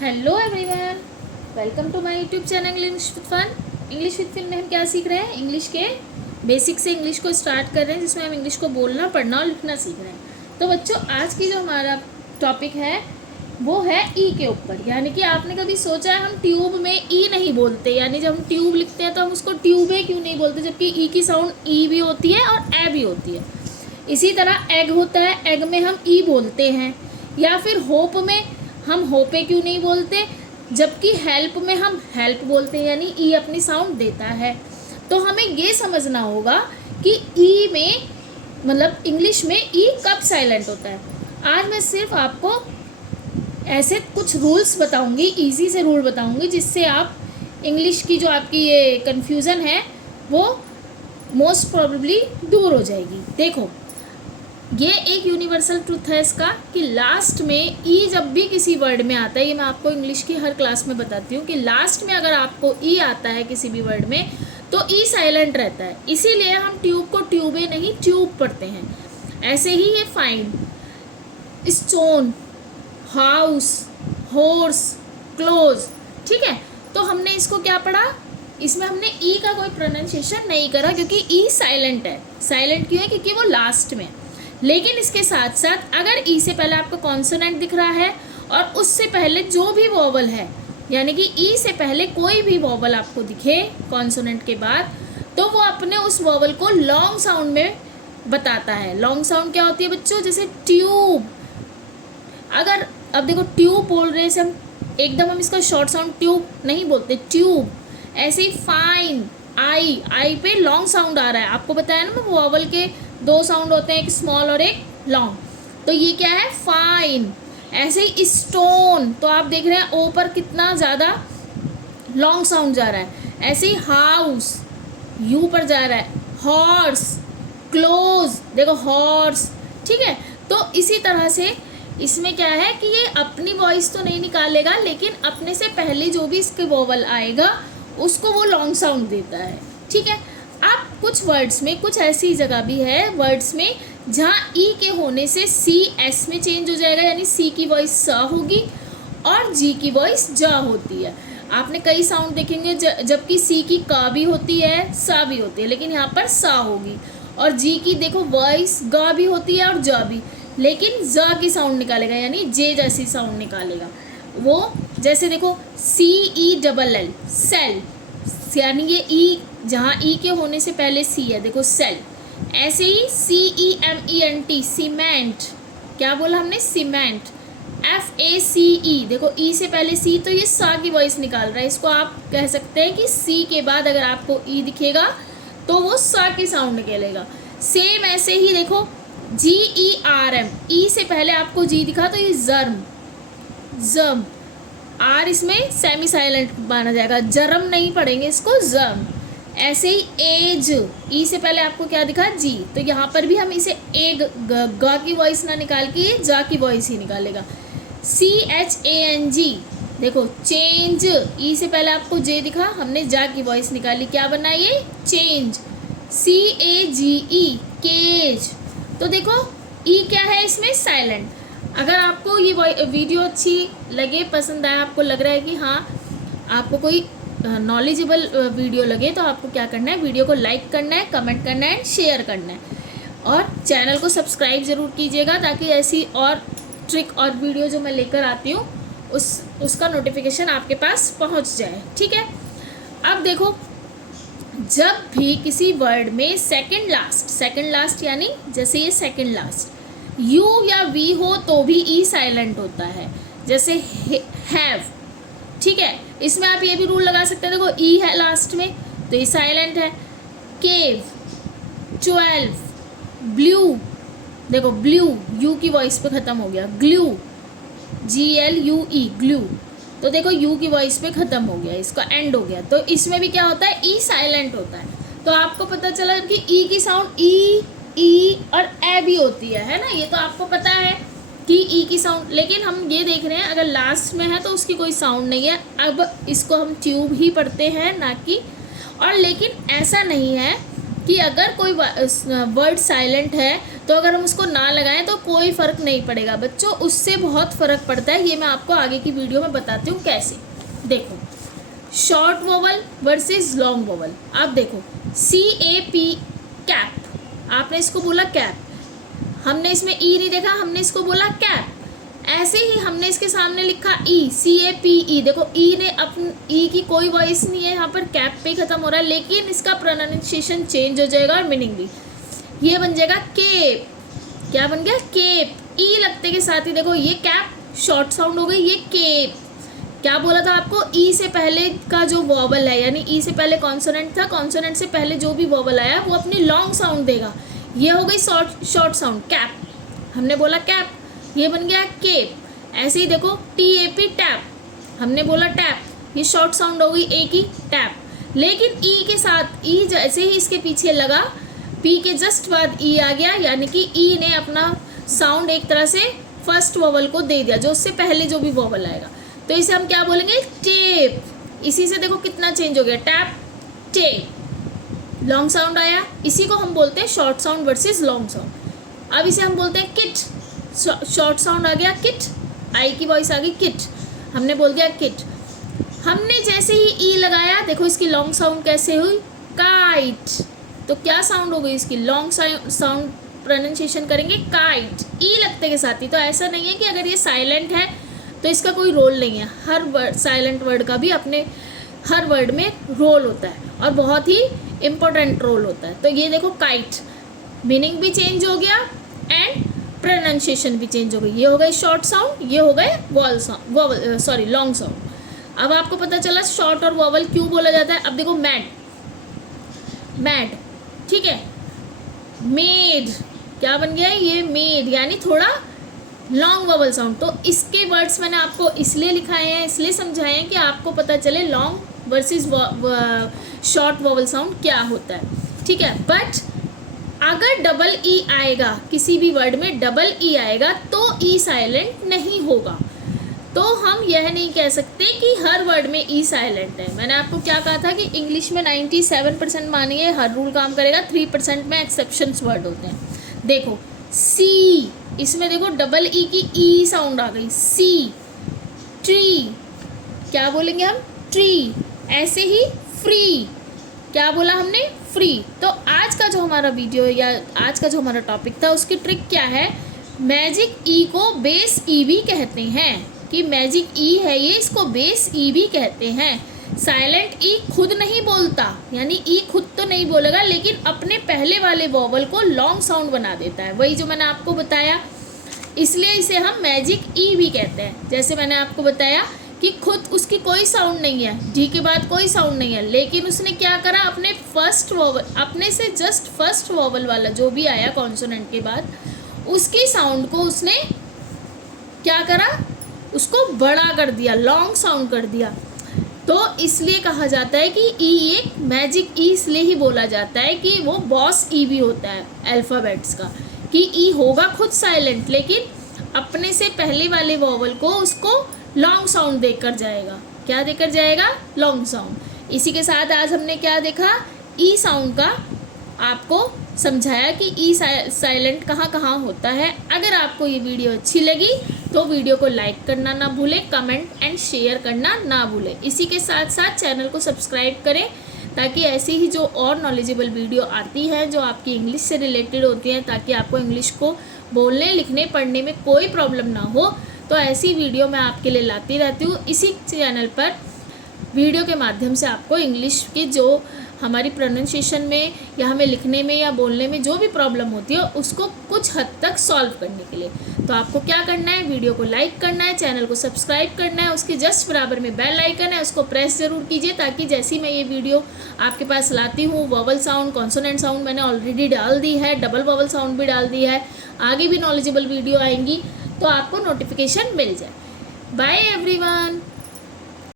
Hello everyone, welcome to my YouTube channel English with fun. English with fun में हम क्या सीख रहे हैं? इंग्लिश के बेसिक से इंग्लिश को स्टार्ट कर रहे हैं, जिसमें हम इंग्लिश को बोलना, पढ़ना और लिखना सीख रहे हैं। तो बच्चों, आज की जो हमारा टॉपिक है वो है ई के ऊपर। यानी कि आपने कभी सोचा है हम ट्यूब में ई नहीं बोलते, यानी जब हम ट्यूब लिखते हैं तो हम उसको ट्यूबे क्यों नहीं बोलते, जबकि ई की साउंड ई भी होती है और ए भी होती है। इसी तरह एग होता है, एग में हम ई बोलते हैं। या फिर होप में हम होपे क्यों नहीं बोलते, जबकि हेल्प में हम हेल्प बोलते हैं, यानी ई अपनी साउंड देता है। तो हमें ये समझना होगा कि ई में मतलब इंग्लिश में ई कब साइलेंट होता है। आज मैं सिर्फ आपको ऐसे कुछ रूल्स बताऊंगी, इजी से रूल बताऊंगी, जिससे आप इंग्लिश की जो आपकी ये कन्फ्यूज़न है वो मोस्ट प्रोबेबली दूर हो जाएगी। देखो, ये एक यूनिवर्सल ट्रूथ है इसका कि लास्ट में ई जब भी किसी वर्ड में आता है, ये मैं आपको इंग्लिश की हर क्लास में बताती हूँ कि लास्ट में अगर आपको ई आता है किसी भी वर्ड में तो ई साइलेंट रहता है। इसीलिए हम ट्यूब को ट्यूबे नहीं ट्यूब पढ़ते हैं। ऐसे ही ये fine, stone, house, horse, close, ठीक है। तो हमने इसको क्या पढ़ा, इसमें हमने ई का कोई प्रोनाउंसिएशन नहीं करा क्योंकि ई साइलेंट है। साइलेंट क्यों है? क्योंकि वो लास्ट में। लेकिन इसके साथ साथ अगर ई से पहले आपको कॉन्सोनेंट दिख रहा है और उससे पहले जो भी वोवल है, यानी कि ई से पहले कोई भी वोवल आपको दिखे कॉन्सोनेंट के बाद, तो वो अपने उस वोवल को लॉन्ग साउंड में बताता है। लॉन्ग साउंड क्या होती है बच्चों? जैसे ट्यूब। अगर अब देखो, ट्यूब बोल रहे हैं हम एकदम, हम इसका शॉर्ट साउंड ट्यूब नहीं बोलते, ट्यूब। ऐसे ही फाइन, आई, आई पे लॉन्ग साउंड आ रहा है। आपको बताया ना, वोवल के दो साउंड होते हैं, एक स्मॉल और एक लॉन्ग। तो ये क्या है? फाइन। ऐसे ही स्टोन, तो आप देख रहे हैं ओ पर कितना ज़्यादा लॉन्ग साउंड जा रहा है। ऐसे ही हाउस, यू पर जा रहा है। हॉर्स, क्लोज, देखो हॉर्स, ठीक है। तो इसी तरह से इसमें क्या है कि ये अपनी वॉइस तो नहीं निकालेगा, लेकिन अपने से पहले जो भी इसके वोवल आएगा उसको वो लॉन्ग साउंड देता है, ठीक है। अब कुछ वर्ड्स में, कुछ ऐसी जगह भी है वर्ड्स में जहाँ ई के होने से सी एस में चेंज हो जाएगा, यानी सी की वॉइस स होगी और जी की वॉइस ज होती है। आपने कई साउंड देखेंगे जबकि सी की का भी होती है, सा भी होती है, लेकिन यहाँ पर सा होगी। और जी की देखो वॉइस ग भी होती है और ज भी, लेकिन ज की साउंड निकालेगा, यानी जे जैसी साउंड निकालेगा वो। जैसे देखो, सी ई डबल एल, सेल, यानी ये ई जहाँ ई के होने से पहले सी है, देखो सेल। ऐसे ही C E M E N T, cement, क्या बोला हमने? सीमेंट। एफ ए सी ई, देखो ई से पहले सी, तो ये सा की वॉइस निकाल रहा है। इसको आप कह सकते हैं कि सी के बाद अगर आपको ई दिखेगा तो वो सा की साउंड निकलेगा। सेम ऐसे ही देखो, जी ई आर एम, ई से पहले आपको जी दिखा तो ये जर्म, जम। आर इसमें सेमी साइलेंट माना जाएगा, जरम नहीं पढ़ेंगे इसको, जम। ऐसे ही एज, ई से पहले आपको क्या दिखा? जी, तो यहाँ पर भी हम इसे एग, ग की वॉइस ना निकाल के ये जा की वॉइस ही निकालेगा। C H A N G, देखो चेंज, ई से पहले आपको जे दिखा, हमने जा की वॉइस निकाली, क्या बना ये? चेंज। सी ए जी ई, केज। तो देखो ई क्या है इसमें? साइलेंट। अगर आपको ये वीडियो अच्छी लगे, पसंद आए, आपको लग रहा है कि हाँ आपको कोई नॉलेजेबल वीडियो लगे, तो आपको क्या करना है? वीडियो को लाइक करना है, कमेंट करना है, शेयर करना है, और चैनल को सब्सक्राइब ज़रूर कीजिएगा, ताकि ऐसी और ट्रिक और वीडियो जो मैं लेकर आती हूँ उसका नोटिफिकेशन आपके पास पहुँच जाए, ठीक है। अब देखो, जब भी किसी वर्ड में सेकंड लास्ट यानी जैसे ये सेकंड लास्ट यू या वी हो तो भी ई साइलेंट होता है। जैसे हैव, ठीक है, इसमें आप ये भी रूल लगा सकते हैं, देखो ई है लास्ट में तो ई साइलेंट है। केव, 12, ब्लू, देखो ब्लू यू की वॉइस पे ख़त्म हो गया। ग्लू, GLUE, ग्लू, तो देखो यू की वॉइस पे ख़त्म हो गया, इसका एंड हो गया। तो इसमें भी क्या होता है? ई साइलेंट होता है। तो आपको पता चला कि ई की साउंड ई और ए भी होती है ना? ये तो आपको पता है कि ई की साउंड, लेकिन हम ये देख रहे हैं अगर लास्ट में है तो उसकी कोई साउंड नहीं है। अब इसको हम ट्यूब ही पढ़ते हैं ना कि, और लेकिन ऐसा नहीं है कि अगर कोई वर्ड साइलेंट है तो अगर हम उसको ना लगाएं तो कोई फ़र्क नहीं पड़ेगा बच्चों, उससे बहुत फ़र्क पड़ता है। ये मैं आपको आगे की वीडियो में बताती हूँ कैसे। देखो, short vowel versus long vowel. आप देखो CAP कैप, आपने इसको बोला कैप, हमने इसमें ई नहीं देखा, हमने इसको बोला कैप। ऐसे ही हमने इसके सामने लिखा CAPE, देखो ई ने अपन ई की कोई वॉइस नहीं है यहाँ पर, कैप पे ही खत्म हो रहा है, लेकिन इसका प्रोनाउंसिएशन चेंज हो जाएगा और मीनिंग भी। ये बन जाएगा केप। क्या बन गया? केप। ई लगते के साथ ही देखो ये कैप शॉर्ट साउंड हो गई, ये केप। क्या बोला था आपको? ई से पहले का जो वॉवल है, यानी ई से पहले कॉन्सोनेंट था, कॉन्सोनेंट से पहले जो भी वॉवल आया वो अपनी लॉन्ग साउंड देगा। ये हो गई शॉर्ट साउंड कैप, हमने बोला कैप, ये बन गया केप। ऐसे ही देखो TAP टैप, हमने बोला टैप, ये शॉर्ट साउंड हो गई ए की, टैप। लेकिन ई के साथ ई जैसे ही इसके पीछे लगा, पी के जस्ट बाद ई आ गया, यानी कि ई ने अपना साउंड एक तरह से फर्स्ट वॉवल को दे दिया, जो उससे पहले जो भी वॉवल आएगा, तो इसे हम क्या बोलेंगे? टेप। इसी से देखो कितना चेंज हो गया, टैप टेप, लॉन्ग साउंड आया। इसी को हम बोलते हैं short sound versus long sound. अब इसे हम बोलते हैं किट, शॉर्ट साउंड आ गया किट, आई की वॉइस आ गई किट, हमने बोल दिया किट। हमने जैसे ही ई लगाया, देखो इसकी लॉन्ग साउंड कैसे हुई? काइट। तो क्या साउंड हो गई इसकी? लॉन्ग साउंड प्रोनाउंसिएशन करेंगे काइट, ई लगते के साथ ही। तो ऐसा नहीं है कि अगर ये साइलेंट है तो इसका कोई रोल नहीं है, हर वर्ड, साइलेंट वर्ड का भी अपने हर वर्ड में रोल होता है और बहुत ही इम्पोर्टेंट रोल होता है। तो ये देखो काइट, मीनिंग भी चेंज हो गया एंड प्रोनाउंसिएशन भी चेंज हो गई। ये हो गए शॉर्ट साउंड, ये हो गए लॉन्ग साउंड। अब आपको पता चला शॉर्ट और वॉवल क्यों बोला जाता है। अब देखो मैड, ठीक है, मेड, क्या बन गया? ये मेड, यानी थोड़ा लॉन्ग वॉवल साउंड। तो इसके वर्ड्स मैंने आपको इसलिए लिखाए हैं, इसलिए समझाए हैं कि आपको पता चले long versus short vowel sound क्या होता है, ठीक है। बट अगर डबल ई आएगा, किसी भी वर्ड में डबल ई आएगा तो ई साइलेंट नहीं होगा। तो हम यह नहीं कह सकते कि हर वर्ड में ई साइलेंट है। मैंने आपको क्या कहा था कि इंग्लिश में 97% मानिए हर रूल काम करेगा, 3% में एक्सेप्शंस वर्ड होते हैं। देखो सी, इसमें देखो डबल ई की ई साउंड आ गई, सी। ट्री, क्या बोलेंगे हम? ट्री। ऐसे ही फ्री, क्या बोला हमने? फ्री। तो आज का जो हमारा वीडियो या आज का जो हमारा टॉपिक था, उसकी ट्रिक क्या है? मैजिक ई को बेस ई भी कहते हैं, कि मैजिक ई है ये, इसको बेस ई भी कहते हैं। साइलेंट ई खुद नहीं बोलता, यानी ई खुद तो नहीं बोलेगा, लेकिन अपने पहले वाले वॉवल को लॉन्ग साउंड बना देता है, वही जो मैंने आपको बताया, इसलिए इसे हम मैजिक ई भी कहते हैं। जैसे मैंने आपको बताया कि खुद उसकी कोई साउंड नहीं है, डी के बाद कोई साउंड नहीं है, लेकिन उसने क्या करा? अपने फर्स्ट वॉवल, अपने से जस्ट फर्स्ट वॉवल वाला जो भी आया कॉन्सोनेंट के बाद, उसकी साउंड को उसने क्या करा? उसको बड़ा कर दिया, लॉन्ग साउंड कर दिया। तो इसलिए कहा जाता है कि ई एक मैजिक ई इसलिए ही बोला जाता है कि वो बॉस ई भी होता है अल्फ़ाबेट्स का, कि ई होगा खुद साइलेंट, लेकिन अपने से पहले वाले वॉवल को उसको लॉन्ग साउंड देकर जाएगा। क्या देकर जाएगा? Long sound. इसी के साथ आज हमने क्या देखा? ई साउंड का आपको समझाया कि ई साइलेंट कहाँ कहाँ होता है। अगर आपको ये वीडियो अच्छी लगी तो वीडियो को लाइक करना ना भूलें, कमेंट एंड शेयर करना ना भूलें। इसी के साथ साथ चैनल को सब्सक्राइब करें, ताकि ऐसी ही जो और नॉलेजेबल वीडियो आती हैं जो आपकी इंग्लिश से रिलेटेड होती हैं, ताकि आपको इंग्लिश को बोलने, लिखने, पढ़ने में कोई प्रॉब्लम ना हो, तो ऐसी वीडियो मैं आपके लिए लाती रहती हूँ। इसी चैनल पर वीडियो के माध्यम से आपको इंग्लिश की जो हमारी प्रोनाउंसिएशन में या हमें लिखने में या बोलने में जो भी प्रॉब्लम होती है, उसको कुछ हद तक सॉल्व करने के लिए तो आपको क्या करना है? वीडियो को लाइक करना है, चैनल को सब्सक्राइब करना है, उसके जस्ट बराबर में बेल आइकन है, उसको प्रेस ज़रूर कीजिए, ताकि जैसे ही मैं ये वीडियो आपके पास लाती हूँ, वॉवल साउंड, कॉन्सोनेंट साउंड मैंने ऑलरेडी डाल दी है, डबल वॉवल साउंड भी डाल दी है, आगे भी नॉलेजेबल वीडियो आएंगी तो आपको नोटिफिकेशन मिल जाए। Bye everyone.